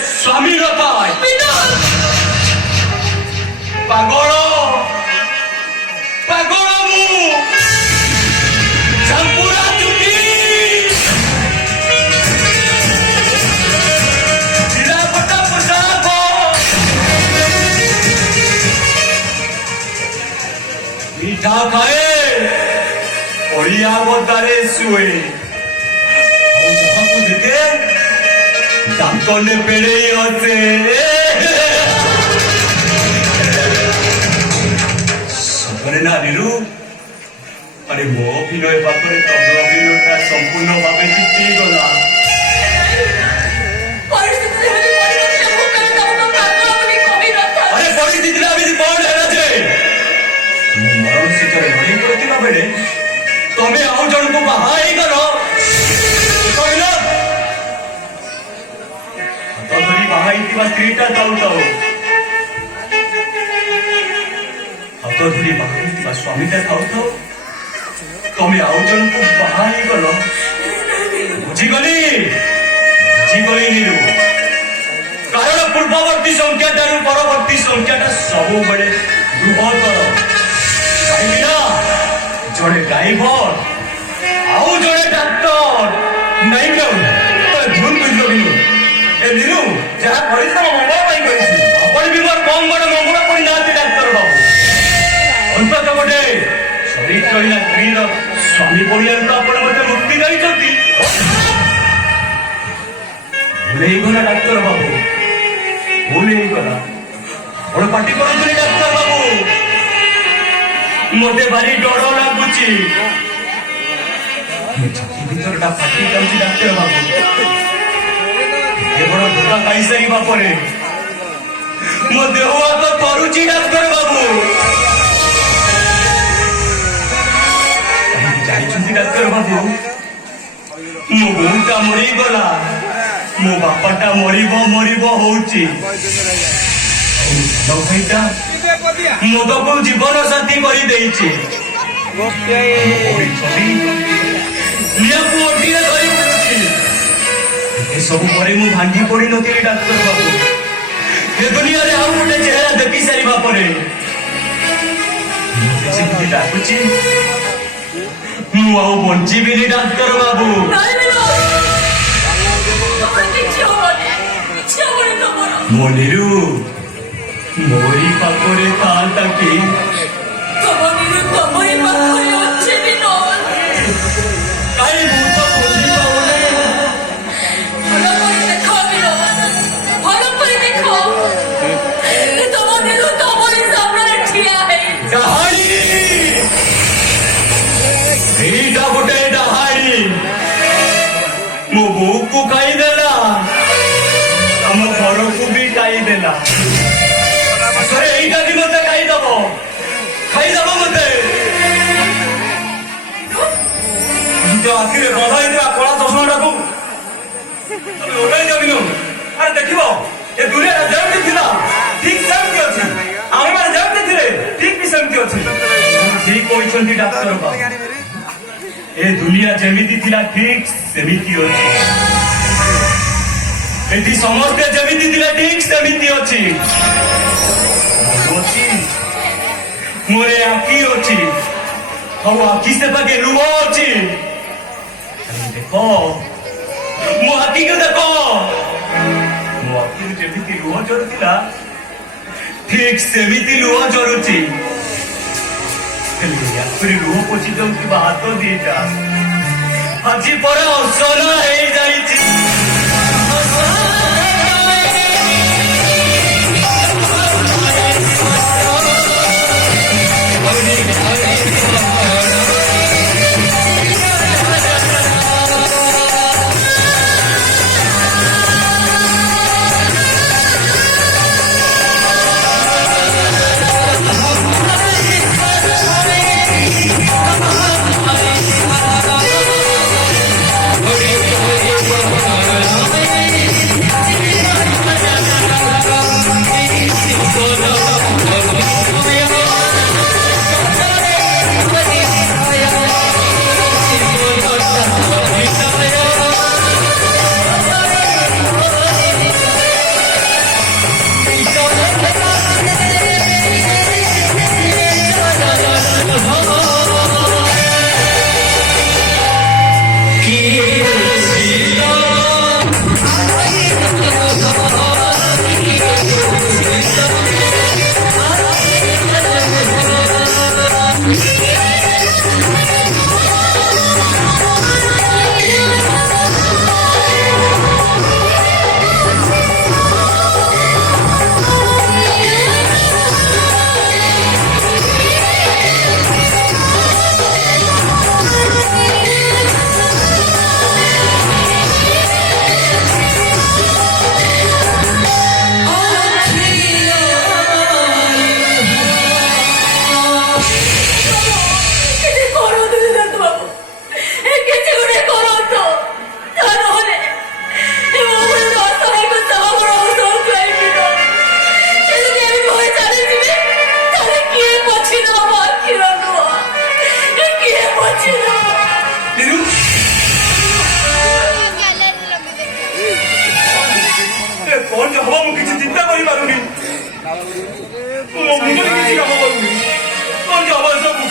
ସ୍ୱାମୀର ପାଇଁ ପାଗଳ ପାଗଳ ମୁଁ ଝାମ୍ପୁରା ଚୁଟି ଚିରାଫଟା ପୋଷାକ ମିଠା ଖାଏ ପଡ଼ିଆ ବଦାରେ ଶୁଏ ଆଉ ଯାହାକୁ ଦେଖେ ଦାନ୍ତନେ ପେড়েই ହସେ ସତରେ ନା ନିରୁ ଆରେ ମୋ ଅଭିନୟ ପାଖରେ ତମ ଅଭିନୟଟା ସମ୍ପୂର୍ଣ୍ଣ ଭାବେ ଜିତିଗଲା ଆରେ ପରିସ୍ଥିତିରେ ଏମିତି କଣ ହେଲା ଯେ ମୁଁ ମରଣ ଶୀତରେ ଲଢ଼େଇ କରୁଥିବା ବେଳେ ତମେ ଆଉ ଜଣକୁ ବାହା ହେଇଗଲ କହିଲ ହାତ ଧରି ବାହା ହେଇଥିବା ସ୍ତ୍ରୀଟା ଥାଉ ଥାଉ ହାତ ଧରି ବାହା ହେଇଥିବା ସ୍ୱାମୀଟା ଥାଉ ଥାଉ ତମେ ଆଉ ଜଣକୁ ବାହା ହେଇଗଲ ବୁଝିଗଲି ନିରୁ କାରଣ ପୂର୍ବବର୍ତ୍ତୀ ସଂଖ୍ୟାଠାରୁ ପରବର୍ତ୍ତୀ ସଂଖ୍ୟାଟା ସବୁବେଳେ ବୃହତ୍ତର କାହିଁକି ନା ଜଣେ ଡ୍ରାଇଭର ଆଉ ଜଣେ ଡାକ୍ତର ନାଇଁ କେଉ ଭୁଲ ବୁଝିଲ ନିରୁ ଏ ନିରୁ ଯାହା କରିଛି ତମ ମଙ୍ଗଳ ପାଇଁ କରିଛି ଆପଣ ବି ମୋର କମ ବଡ ମଙ୍ଗଳ କରିନାହାନ୍ତି ଡାକ୍ତର ବାବୁ ଅନ୍ତତଃ ଗୋଟେ ଚରିତ୍ରହୀନ ସ୍ତ୍ରୀର ସ୍ୱାମୀ ପରିବାର ତ ଆପଣ ମୋତେ ମୁକ୍ତି ଦେଇଛନ୍ତି ଭୁଲ ହେଇଗଲା ଡାକ୍ତର ବାବୁ ଭୁଲ ହେଇଗଲା ବଡ ପାଟି କରନ୍ତୁନି ଡାକ୍ତର ବାବୁ ମତେ ଭାରି ଡର ଲାଗୁଛି ଛାତି ଭିତରଟା ଫାଟି ଯାଉଛି ଡାକ୍ତର ବାବୁ କେବଳ ଧୋକା ଖାଇସାରିବା ପରେ ମୋ ଦେହ ହାତ କରୁଛି ଡାକ୍ତର ବାବୁ ଜାଣିଛନ୍ତି ଡାକ୍ତର ବାବୁ ମୋ ବୋଉଟା ମରିଗଲା ମୋ ବାପାଟା ମରିବ ହଉଛି ଭାଇଟା ମଦକୁ ଜୀବନ ସାଥୀ କରିଦେଇଛି ନିଆକୁ ଅଟିରେ ଧରି ବୁଲୁଛି ଏସବୁ ପରେ ମୁଁ ଭାଙ୍ଗି ପଡିନଥିଲି ଡାକ୍ତର ବାବୁ ଏ ଦୁନିଆରେ ଆଉ ଗୋଟେ ଚେହେରା ଦେଖି ସାରିବା ପରେ ଯେମିତି ଡାକୁଛି ମୁଁ ଆଉ ବଞ୍ଚିବିନି ଡାକ୍ତର ବାବୁ ମୋ ନିରୁ ମୋରି ପାଖରେ ଥାଆନ୍ତା କି କାହିଁ ମୁଁ ତ ଏଇଟା ଗୋଟେ ଡାହାଣୀ ମୋ ବୋଉକୁ ଖାଇଦେଲା ଆମ ଘରକୁ ବି ଖାଇଦେଲା ଏଇଟା ବି ମତେ ଖାଇଦବ ମତେ ଆଖିରେ ବନ୍ଧା ହେଇଥିବା କଳା ଚଷମାଟାକୁ ଲଗାଇ ଦେବିନୁ ଆରେ ଦେଖିବ ଏ ଦୁନିଆରେ ଯେମିତି ଥିଲା ଠିକ ସେମିତି ଅଛି ଆମେମାନେ ଯେମିତି ଥିଲେ ଠିକ ବି ସେମିତି ଅଛି ଠିକ କହିଛନ୍ତି ଡାକ୍ତର ବାବୁ ଏ ଦୁନିଆ ଯେମିତି ଥିଲା ଠିକ ସେମିତି ଅଛି ଏଠି ସମସ୍ତେ ଯେମିତି ଥିଲେ ଠିକ ସେମିତି ଅଛି ମୋର ଆଖି ଅଛି ଆଉ ଆଖି ସେ ପାଖେ ଲୁହ ଅଛି ଦେଖ ମୋ ଆଖିକୁ ଦେଖ ମୋ ଆଖିରୁ ଯେମିତି ଲୁହ ଝରୁଥିଲା ଠିକ ସେମିତି ଲୁହ ଝରୁଛି ଆଖିରେ ଲୁହ ପୋଛି ଯାଉଥିବା ହାତ ଦିଟା ଆଜି ପରେ ଅସନା ହେଇଯାଇଛି କଣ ଯେ ହବ ମୁଁ କିଛି ଚିନ୍ତା କରିପାରୁନି। ମୋ ମୁଣ୍ଡରେ କିଛି କାମ କରୁନି। କଣ ଯେ ହବ ଏସବୁ?